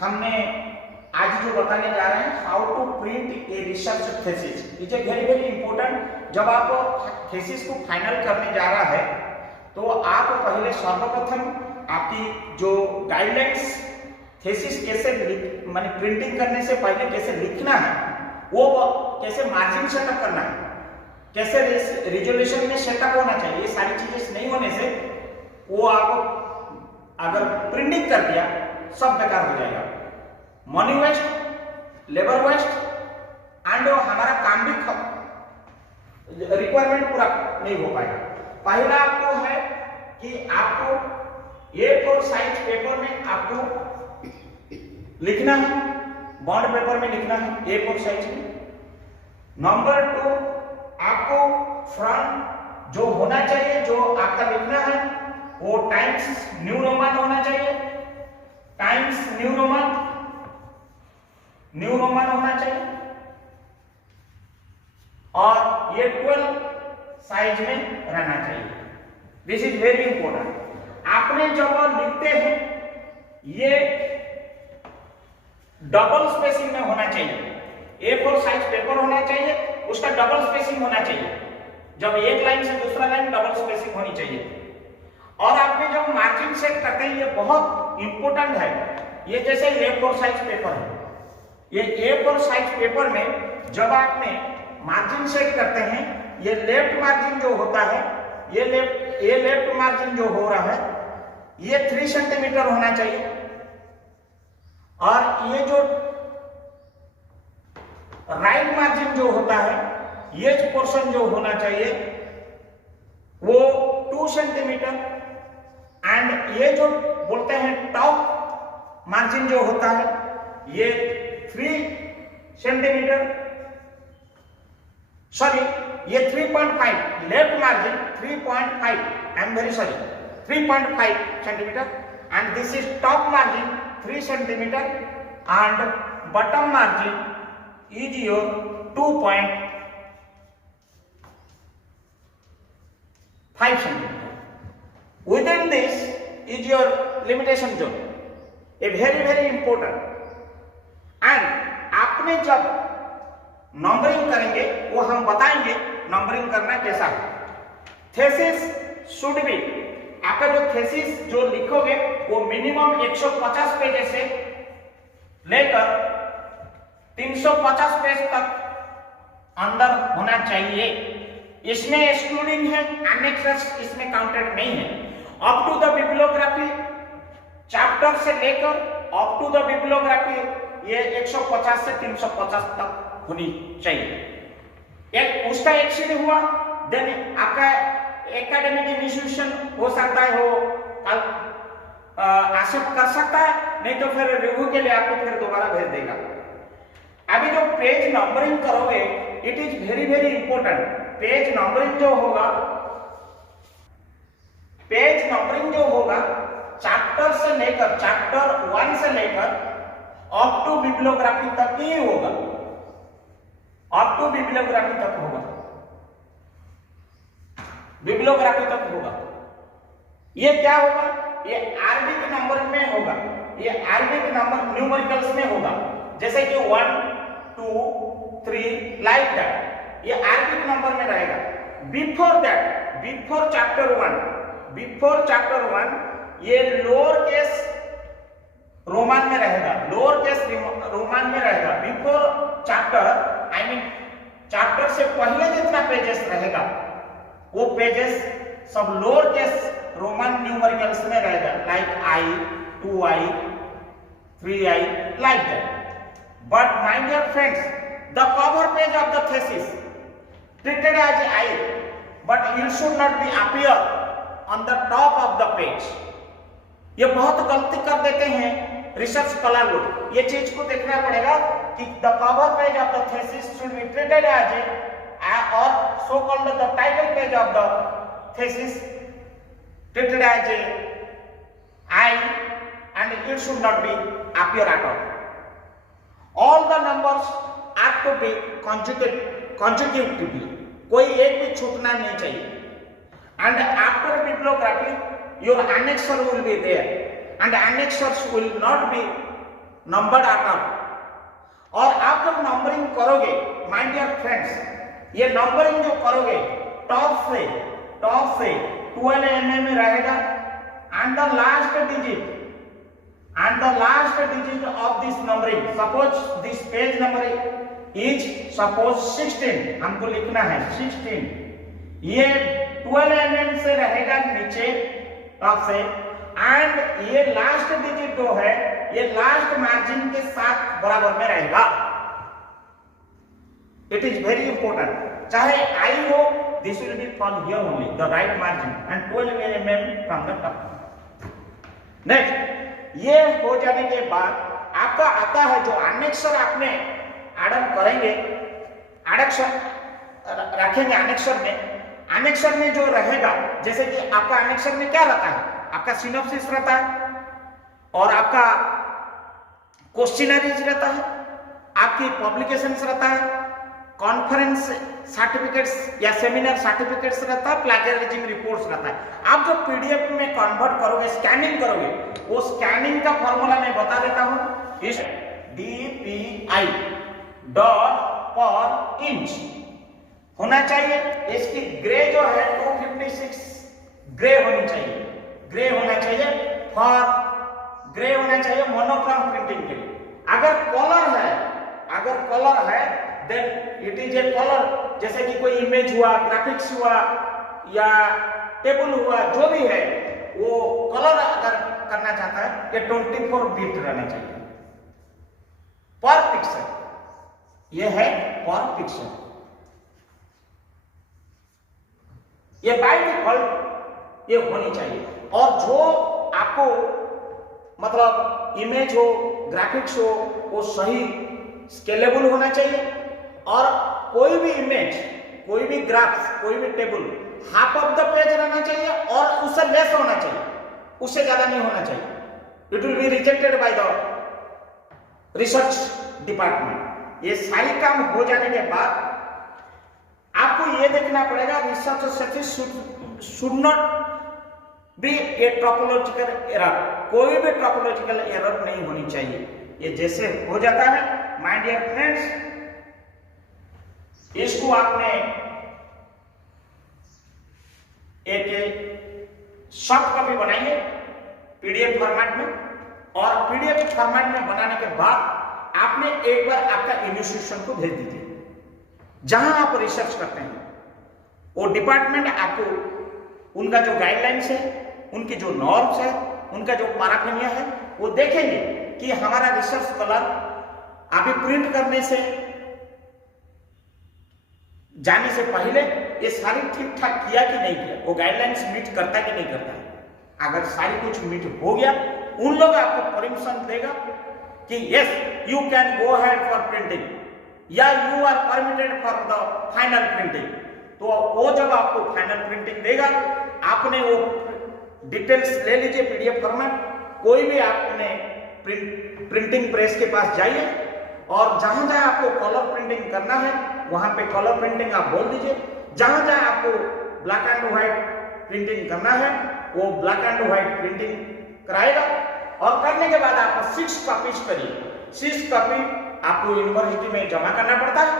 हमने आज जो बताने जा रहे हैं how to print a research thesis is a very very important. जब आप थीसिस को फाइनल करने जा रहा है तो आप पहले सर्वप्रथम आपकी जो गाइडलाइंस थीसिस कैसे माने प्रिंटिंग करने से पहले कैसे लिखना है, वो कैसे मार्जिन सेटअप करना है, कैसे रिजोल्यूशन में सेटअप होना चाहिए, ये सारी चीजें नहीं होने से वो आप अगर प्रिंटिंग कर दिया सब बेकार हो जाएगा। Money waste, labour waste and हमारा काम भी रिक्वायरमेंट पूरा नहीं हो पाएगा। पहला आपको है कि आपको A4 साइज पेपर में आपको लिखना है, बॉन्ड पेपर में लिखना है A4 साइज में। नंबर 2 आपको फ्रंट जो होना चाहिए, जो आपका लिखना है वो टाइम्स न्यू रोमन होना चाहिए, टाइम्स न्यू रोमन होना चाहिए और ये 12 साइज में रहना चाहिए। This is very important. आपने जब लिखते हैं ये डबल स्पेसिंग में होना चाहिए। A4 साइज पेपर होना चाहिए, उसका डबल स्पेसिंग होना चाहिए। जब एक लाइन से दूसरा लाइन डबल स्पेसिंग होनी चाहिए। और आपने जब मार्जिन सेट करते हैं ये बहुत इंपॉर्टेंट है। ये जैसे A4 साइज पेपर है, ये A4 साइज पेपर में जब आपने मार्जिन सेट करते हैं, ये लेफ्ट मार्जिन जो होता है, ये लेफ्ट मार्जिन जो हो रहा है ये 3 सेंटीमीटर होना चाहिए और ये जो राइट मार्जिन जो होता है, ये पोर्शन जो होना चाहिए वो 2 सेंटीमीटर एंड ये जो बोलते हैं टॉप मार्जिन जो होता है ये 3 सेंटीमीटर, सॉरी ये 3.5, left margin 3.5, I am very sorry, 3.5 centimetre and this is top margin 3 centimetre and bottom margin is your 2.5 centimetre. Within this is your limitation zone, a very very important। and आपने जब numbering करेंगे वो हम बताएंगे numbering करना कैसा है। Thesis should B, आपका जो थीसिस जो लिखोगे वो मिनिमम 150 पेज से लेकर 350 पेज तक अंदर होना चाहिए। इसमें एक्सक्लूडिंग है, एनेक्सर्स इसमें काउंटेड नहीं है। Up to the bibliography chapter से लेकर अप टू द बिब्लियोग्राफी ये 150 से 350 तक होनी चाहिए। एक उसका एक सीढ़ी हुआ, देन आपका एकेडमिक इंस्टीट्यूशन हो सकता है, हो एक्सेप्ट कर सकता है, नहीं तो फिर रिव्यू के लिए आपको फिर दोबारा भेज देगा। अभी जो पेज नंबरिंग करोगे it is very very important. Page numbering जो होगा, पेज नंबरिंग जो होगा चैप्टर से लेकर चैप्टर 1 से लेकर अप टू बिब्लियोग्राफी तक ही होगा, अप टू बिब्लियोग्राफी तक होगा, बिब्लियोग्राफी तक होगा। ये क्या होगा, ये अरबिक नंबर में होगा, ये अरबिक नंबर न्यूमेरिकल्स में होगा, जैसे कि 1 2 3 लाइक दैट, ये अरबिक नंबर में रहेगा। बिफोर दैट, बिफोर चैप्टर 1 ये लोअर केस रोमान में रहेगा, लोअर केस रोमान में रहेगा। Before chapter I mean chapter से पहले जितना पेजेस रहेगा वो पेजेस सब लोअर केस रोमन न्यूमेरिकल्स में रहेगा, like I, 2I, 3I, like that. But my dear friends, the cover page of the thesis treated as I, but it should not be appear on the top of the page। ये बहुत गलती कर देते हैं research scholar लोग। ये चीज को देखना पड़ेगा कि the cover page of the thesis should be treated as a और so called the title page of the thesis treated as a I and it should not be appear at all। All the numbers are to be consecutively, कोई एक भी छूटना नहीं चाहिए। And after bibliography your annexure will be there and annexures will not be number आता हो। और आप जब नंबरिंग करोगे माय डियर फ्रेंड्स, ये नंबरिंग जो करोगे टॉप से 12 mm में रहेगा and the last digit of this numbering, suppose this page number is suppose 16, हमको लिखना है 16, ये 12 mm से रहेगा नीचे टॉप से, एंड ये लास्ट डिजिट जो है ये लास्ट मार्जिन के साथ बराबर में रहेगा। इट इज वेरी इंपॉर्टेंट, चाहे आई हो this will be fall here only the right margin and 12 mm from the top. Next, ये हो जाने के बाद आपका आता है जो अनेक्सर आपने एडम करेंगे, रखेंगे अनेक्सर में जो रहेगा, जैसे कि आपका अनेक्सर में क्या रहता है, आपका सिनॉप्सिस रहता है और आपका क्वेश्चनरीज रहता है, आपकी पब्लिकेशंस रहता है, कॉन्फ्रेंस सर्टिफिकेट्स या सेमिनार सर्टिफिकेट्स रहता है, प्लेजरिज्म रिपोर्ट्स रहता है। आप जो पीडीएफ में कन्वर्ट करोगे, स्कैनिंग करोगे, वो स्कैनिंग का फॉर्मूला मैं बता देता हूं। इस DPI डॉट पर इंच होना चाहिए। इसकी ग्रे जो है 256 ग्रे होनी चाहिए, ग्रे होना चाहिए मोनोक्रोम प्रिंटिंग के लिए। अगर कलर है then it is a colour, जैसे कि कोई इमेज हुआ, ग्राफिक्स हुआ या टेबल हुआ, जो भी है वो कलर अगर करना चाहता है ये 24 बिट रहना चाहिए पर पिक्सल। ये है पर पिक्सल, ये बाय डिफॉल्ट ये होनी चाहिए। और जो आपको मतलब इमेज हो, ग्राफिक्स हो, वो सही स्केलेबल होना चाहिए। और कोई भी इमेज, कोई भी ग्राफ्स, कोई भी table half of the page रहना चाहिए और उससे लेस होना चाहिए, उससे ज्यादा नहीं होना चाहिए। It will be rejected by the research department. ये सारी काम हो जाने के बाद आपको ये देखना पड़ेगा research success should not be a topological error, कोई भी टोपोलॉजिकल एरर नहीं होनी चाहिए। ये जैसे हो जाता है माय डियर फ्रेंड्स, इसको आपने एक सॉफ्ट कॉपी बनाइए पीडीएफ फॉर्मेट में, और पीडीएफ फॉर्मेट में बनाने के बाद आपने एक बार आपका इंस्टीट्यूशन को भेज दीजिए जहां आप रिसर्च करते हैं। वो डिपार्टमेंट आपको उनका जो गाइडलाइंस है, उनकी जो नॉर्म्स है, उनका जो पैराफिनिया है, वो देखेंगे कि हमारा रिसर्च स्कॉलर अभी प्रिंट करने से जाने से पहले ये सारी ठीक ठाक किया कि नहीं किया, वो गाइडलाइंस मीट करता है कि नहीं करता है। अगर सारी कुछ मीट हो गया, उन लोग आपको परमिशन देगा कि yes you can go ahead for printing या you are permitted for the final printing. तो वो जब आपको फाइनल प्रिंटिंग देगा, आपने वो डिटेल्स ले लीजिए पीडीएफ फॉर्मेट, कोई भी आपने प्रिंटिंग प्रेस के पास जाइए और जहां जहां आपको कलर प्रिंटिंग करना है वहां पे कलर प्रिंटिंग आप बोल दीजिए, जहां जहां आपको ब्लैक एंड व्हाइट प्रिंटिंग करना है वो ब्लैक एंड व्हाइट प्रिंटिंग कराएगा। और करने के बाद आप 6 कॉपीज करिए। 6 कॉपी आपको यूनिवर्सिटी में जमा करना पड़ता है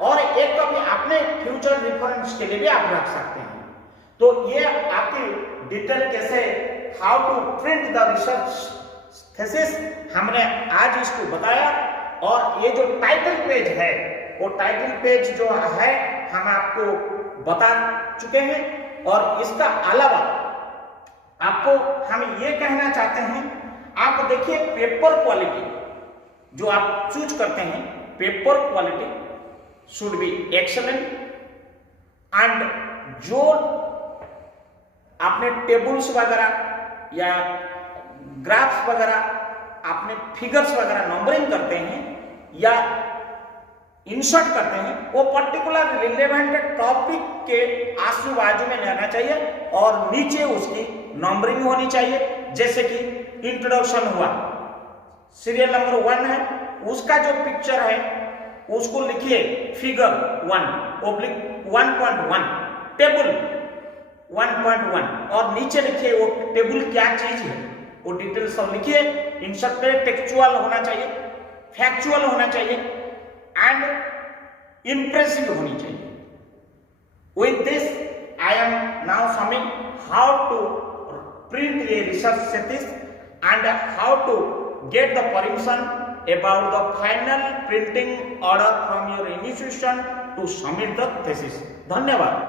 और एक कॉपी अपने फ्यूचर रेफरेंस के लिए भी आप रख सकते हैं। तो ये आपकी डिटेल कैसे how to print the research thesis हमने आज इसको बताया। और ये जो टाइटल पेज है, वो टाइटल पेज जो है हम आपको बता चुके हैं। और इसका अलावा आपको हम ये कहना चाहते हैं, आप देखिए पेपर क्वालिटी जो आप चूज करते हैं, paper quality should be excellent. And जो आपने टेबल्स वगैरह या ग्राफ्स वगैरह, आपने फिगर्स वगैरह नंबरिंग करते हैं या इंसर्ट करते हैं, वो पर्टिकुलर रिलेवेंट टॉपिक के आजू बाजू में रहना चाहिए और नीचे उसकी नंबरिंग होनी चाहिए। जैसे कि इंट्रोडक्शन हुआ, सीरियल नंबर 1 है, उसका जो पिक्चर है उसको लिखिए फिगर 1/1.1, टेबल 1.1 और नीचे लिखिए वो टेबल क्या चीज है, वो डिटेल सब लिखिए। इंसर्ट पे टेक्सचुअल होना चाहिए, फैक्चुअल होना चाहिए एंड इंप्रेसिव होनी चाहिए। With this, I am now summing how to print a research thesis and how to get the permission about the final printing order from your institution to submit the thesis. धन्यवाद।